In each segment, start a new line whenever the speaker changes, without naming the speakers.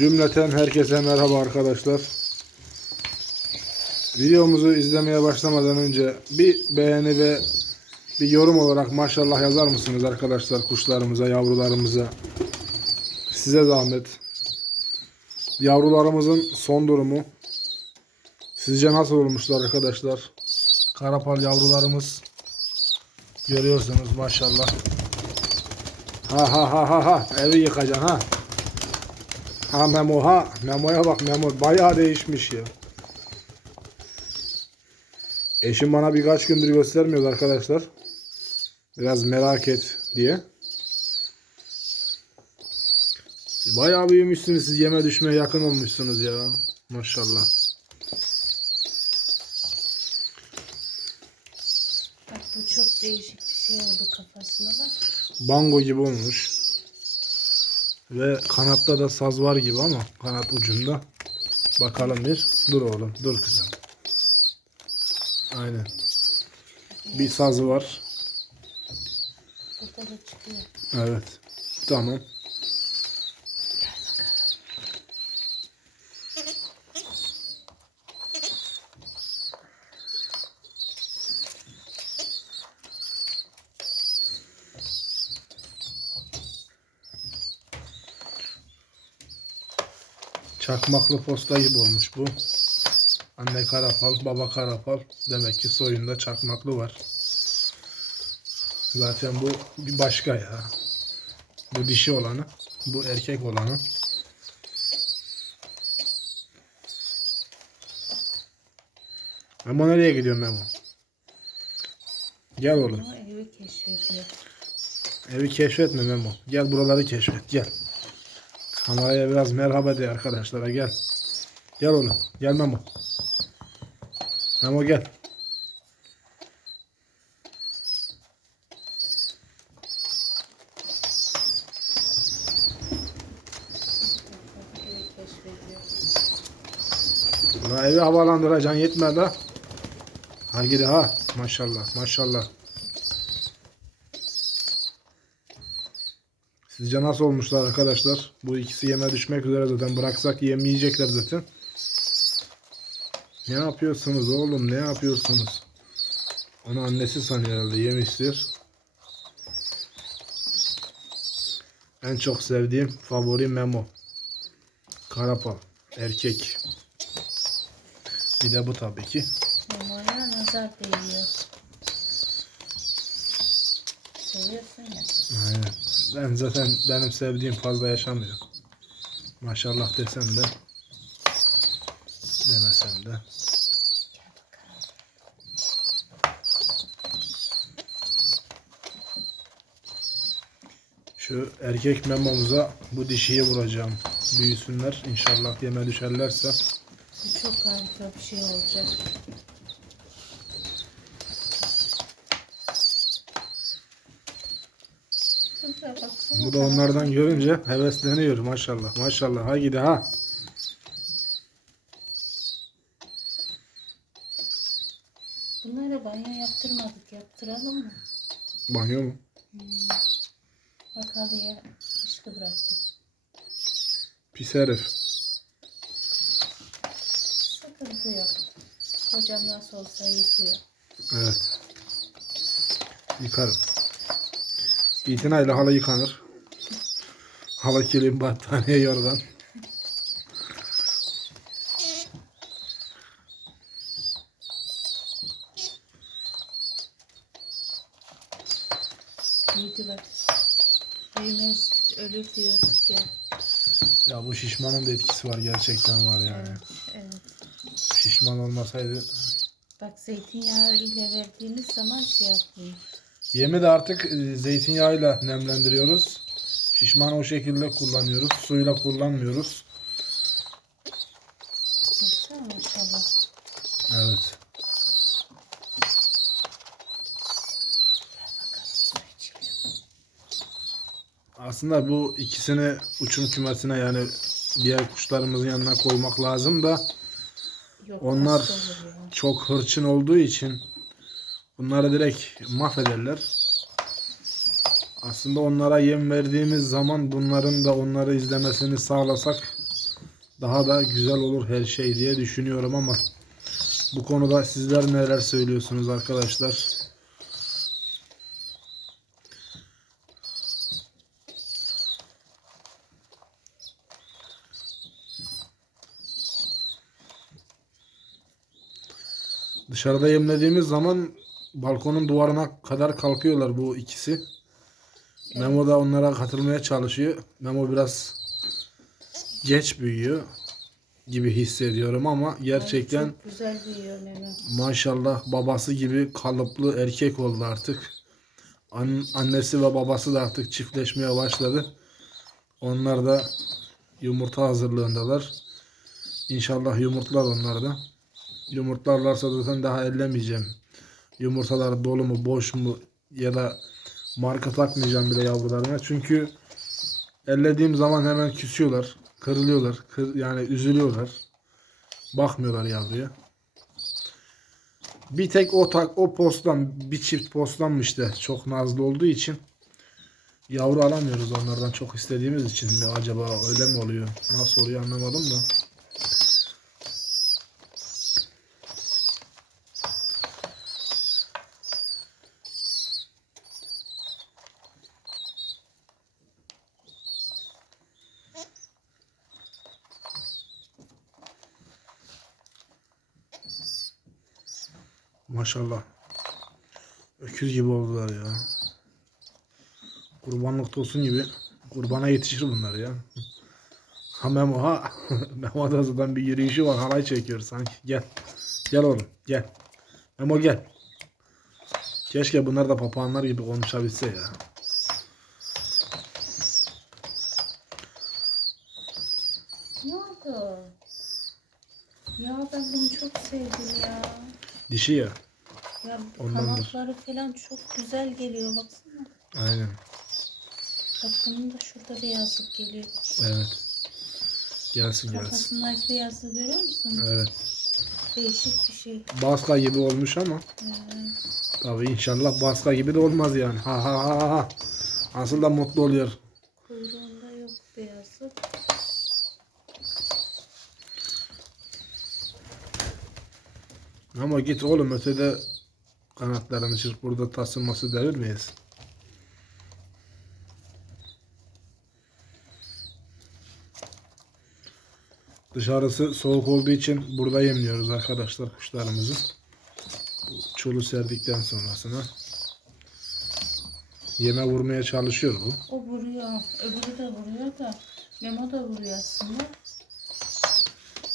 Cümleten herkese merhaba arkadaşlar. Videomuzu izlemeye başlamadan önce bir beğeni ve bir yorum olarak maşallah yazar mısınız arkadaşlar kuşlarımıza, yavrularımıza? Size zahmet. Yavrularımızın son durumu. Sizce nasıl olmuşlar arkadaşlar? Karapal yavrularımız. Görüyorsunuz maşallah. Ha ha ha ha ha. Evi yıkacaksın ha. Ha Memo ha. Memo'ya bak Memo. Bayağı değişmiş ya. Eşim bana birkaç gündür göstermiyordu arkadaşlar. Biraz merak et diye. Siz Bayağı büyümüşsünüz. Siz yeme düşmeye yakın olmuşsunuz ya. Maşallah.
Bak bu çok değişik bir şey oldu kafasına bak.
Bango gibi olmuş. Ve kanatta da saz var gibi ama kanat ucunda. Bakalım bir. Dur oğlum. Dur kızım. Aynen. Bir sazı var. Evet. Tamam. Çakmaklı posta gibi olmuş bu. Anne karapal, baba karapal. Demek ki soyunda çakmaklı var. Zaten bu bir başka ya. Bu dişi olanı. Bu erkek olanı. Memo nereye gidiyor Memo? Gel oğlum.
Ama evi keşfediyor.
Evi keşfetme Memo. Gel buraları keşfet. Gel. Kameraya biraz merhaba de arkadaşlara gel. Gel oğlum. Gel Memo. Memo gel. La evi havalandıracaksın yetmedi ha. Ha gidi ha. Maşallah maşallah. Sizce nasıl olmuşlar arkadaşlar? Bu ikisi yeme düşmek üzere zaten. Bıraksak yemeyecekler zaten. Ne yapıyorsunuz oğlum? Ne yapıyorsunuz? Onu annesi sanıyor herhalde. Yem istiyor. En çok sevdiğim favori Memo. Karapal. Erkek. Bir de bu tabii ki.
Memoya nazar değiyor. Seviyorsun ya.
Aynen. Ben zaten benim sevdiğim fazla yaşamıyor. Maşallah desem de demesem de. Şu erkek memomuza bu dişiyi vuracağım. Büyüsünler. İnşallah yeme düşerlerse.
Çok harika bir şey olacak. Şuraya baksana.
Bu da onlardan görünce hevesleniyor maşallah. Maşallah. Ha gidi ha.
Bunlara banyo yaptırmadık. Yaptıralım mı?
Banyo mu?
Bak halıya dışkı bıraktı.
Pis herif.
Sıkıntı yok. Hocam nasıl olsa yıkıyor.
Evet. Yıkarım. İtinayla halı yıkanır. Halı kilim, battaniye, yorgan.
Büyüdü bak. Büyümez ölür diyorduk ya.
Ya bu şişmanın da etkisi var gerçekten var yani.
Evet, evet.
Şişman olmasaydı.
Bak zeytinyağı ile verdiğimiz zaman şey yapmıyor.
Yemi de artık e, zeytinyağıyla nemlendiriyoruz. Şişman o şekilde kullanıyoruz. Suyla kullanmıyoruz. Evet. Aslında bu ikisini uçum kümesine yani diğer kuşlarımızın yanına koymak lazım da
Yok,
Onlar- çok hırçın olduğu için bunları direkt mahvederler. Aslında onlara yem verdiğimiz zaman bunların da onları izlemesini sağlasak daha da güzel olur her şey diye düşünüyorum ama bu konuda sizler neler söylüyorsunuz arkadaşlar? Dışarıda yemlediğimiz zaman balkonun duvarına kadar kalkıyorlar bu ikisi. Memo da onlara katılmaya çalışıyor. Memo biraz geç büyüyor gibi hissediyorum ama gerçekten
Çok güzel büyüyor Memo.
maşallah babası gibi kalıplı erkek oldu artık. An- annesi ve babası da artık çiftleşmeye başladı. Onlar da yumurta hazırlığındalar. İnşallah yumurtlar onlar da. Yumurtlarlarsa zaten daha ellemeyeceğim. Yumurtalar dolu mu boş mu ya da marka takmayacağım bile yavrularına. Çünkü ellediğim zaman hemen küsüyorlar. Kırılıyorlar. Kır, yani üzülüyorlar. Bakmıyorlar yavruya. Bir tek o tak o postan bir çift poslanmıştı. Çok nazlı olduğu için yavru alamıyoruz onlardan çok istediğimiz için acaba öyle mi oluyor? Nasıl oluyor anlamadım da. Maşallah. Öküz gibi oldular ya. Kurbanlık tosun gibi. Kurbana yetişir bunlar ya. Ha Memo ha. Memo da zaten bir yürüyüşü var. Halay çekiyor sanki. Gel. Gel oğlum gel. Memo gel. Keşke bunlar da papağanlar gibi konuşabilse ya.
Ne oldu? Ya ben bunu çok sevdim ya.
Dişi ya.
Ya
Ondandır.
kanatları falan çok güzel geliyor baksana.
Aynen.
Bak bunun da şurada beyazlık geliyor.
Evet. Gelsin gelsin.
Kafasındaki beyazlığı görüyor musun?
Evet.
Değişik bir şey.
Baska gibi olmuş ama.
Ee,
Tabii inşallah baska gibi de olmaz yani. Ha ha ha ha. Asıl da mutlu oluyor.
kuyruğunda yok beyazlık.
Ama git oğlum ötede kanatlarını çırp burada tasılması devir miyiz? Dışarısı soğuk olduğu için burada yemliyoruz arkadaşlar kuşlarımızı. Bu Çulu serdikten sonrasına. Yeme vurmaya çalışıyor bu.
O vuruyor. Öbürü de vuruyor da. Memo da vuruyor aslında.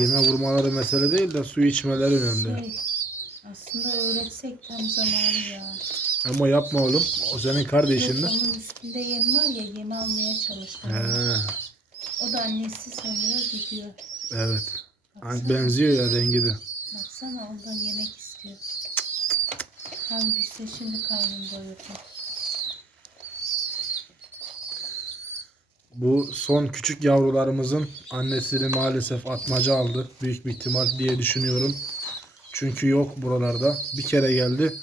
Yeme vurmaları mesele değil de su içmeleri önemli.
Şey, aslında öğretsek tam zamanı ya.
Ama yapma oğlum. O senin kardeşin mi?
Onun üstünde yem var ya yem almaya çalıştım.
He,
O da annesi sanıyor gidiyor.
evet. Ay, Benziyor ya rengi de.
Baksana ondan yemek istiyor. Tam işte şimdi karnım doyurdu.
Bu son küçük yavrularımızın annesini maalesef atmaca aldı. Büyük bir ihtimal diye düşünüyorum. Çünkü yok buralarda. Bir kere geldi.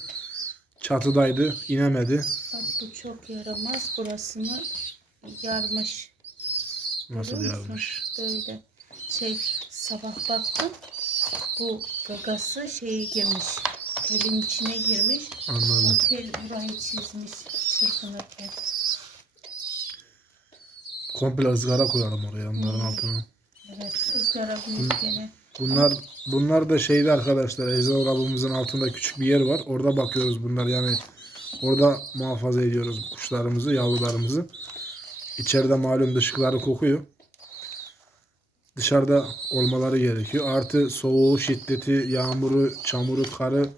Çatıdaydı. inemedi.
Bak bu çok yaramaz. Burasını yarmış.
Nasıl
Görüyor musun?
yarmış?
Böyle şey sabah baktım. Bu gagası şeyi girmiş. Telin içine girmiş.
Anladım.
O tel burayı çizmiş çırpınırken.
Komple ızgara koyalım oraya onların altına.
Evet ızgara büyük gene.
Bunlar bunlar da şeyde arkadaşlar Ejder kabımızın altında küçük bir yer var. Orada bakıyoruz bunlar yani orada muhafaza ediyoruz kuşlarımızı, yavrularımızı. İçeride malum dışkıları kokuyor. Dışarıda olmaları gerekiyor. Artı soğuğu, şiddeti, yağmuru, çamuru, karı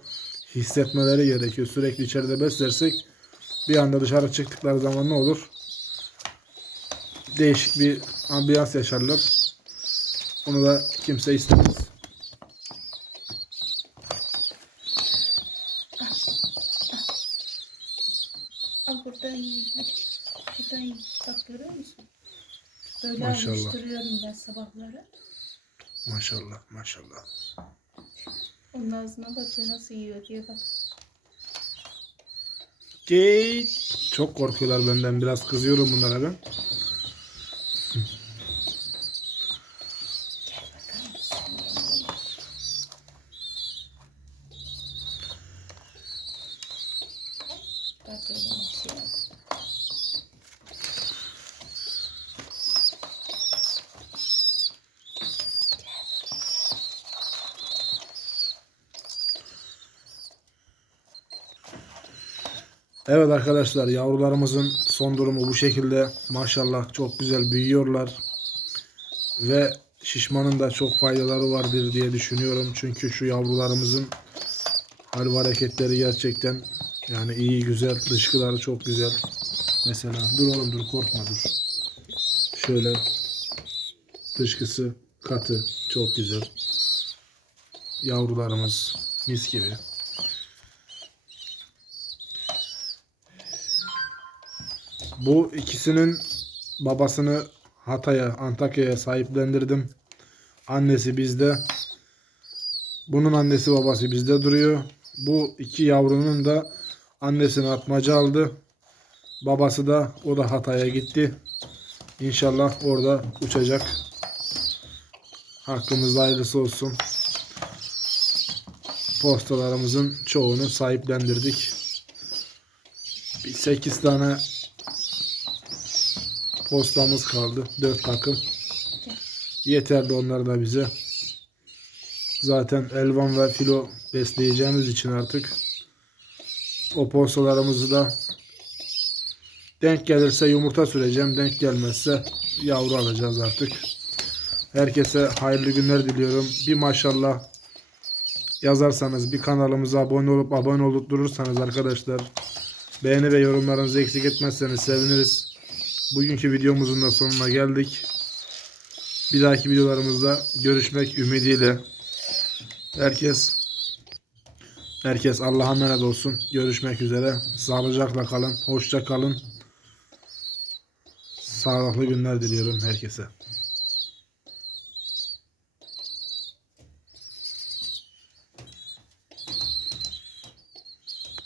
hissetmeleri gerekiyor. Sürekli içeride beslersek bir anda dışarı çıktıkları zaman ne olur? Değişik bir ambiyans yaşarlar. Onu da kimse istemez.
Al buradan yiyin hadi. Buradan yiyin. Bak görüyor musun? Böyle
Maşallah.
alıştırıyorum ben sabahları.
Maşallah, maşallah.
Onun ağzına bakıyor nasıl yiyor diye bak.
Git. Çok korkuyorlar benden. Biraz kızıyorum bunlara ben. Evet arkadaşlar yavrularımızın son durumu bu şekilde. Maşallah çok güzel büyüyorlar. Ve şişmanın da çok faydaları vardır diye düşünüyorum. Çünkü şu yavrularımızın hal hareketleri gerçekten yani iyi güzel. Dışkıları çok güzel. Mesela dur oğlum dur korkma dur. Şöyle dışkısı katı çok güzel. Yavrularımız mis gibi. Bu ikisinin babasını Hatay'a, Antakya'ya sahiplendirdim. Annesi bizde. Bunun annesi babası bizde duruyor. Bu iki yavrunun da annesini atmaca aldı. Babası da o da Hatay'a gitti. İnşallah orada uçacak. Hakkımızda hayırlısı olsun. Postalarımızın çoğunu sahiplendirdik. Bir 8 tane postamız kaldı. 4 takım. Yeterli onlar da bize. Zaten elvan ve filo besleyeceğimiz için artık o postalarımızı da denk gelirse yumurta süreceğim. Denk gelmezse yavru alacağız artık. Herkese hayırlı günler diliyorum. Bir maşallah yazarsanız bir kanalımıza abone olup abone olup durursanız arkadaşlar beğeni ve yorumlarınızı eksik etmezseniz seviniriz. Bugünkü videomuzun da sonuna geldik. Bir dahaki videolarımızda görüşmek ümidiyle. Herkes herkes Allah'a emanet olsun. Görüşmek üzere. Sağlıcakla kalın. Hoşça kalın. Sağlıklı günler diliyorum herkese.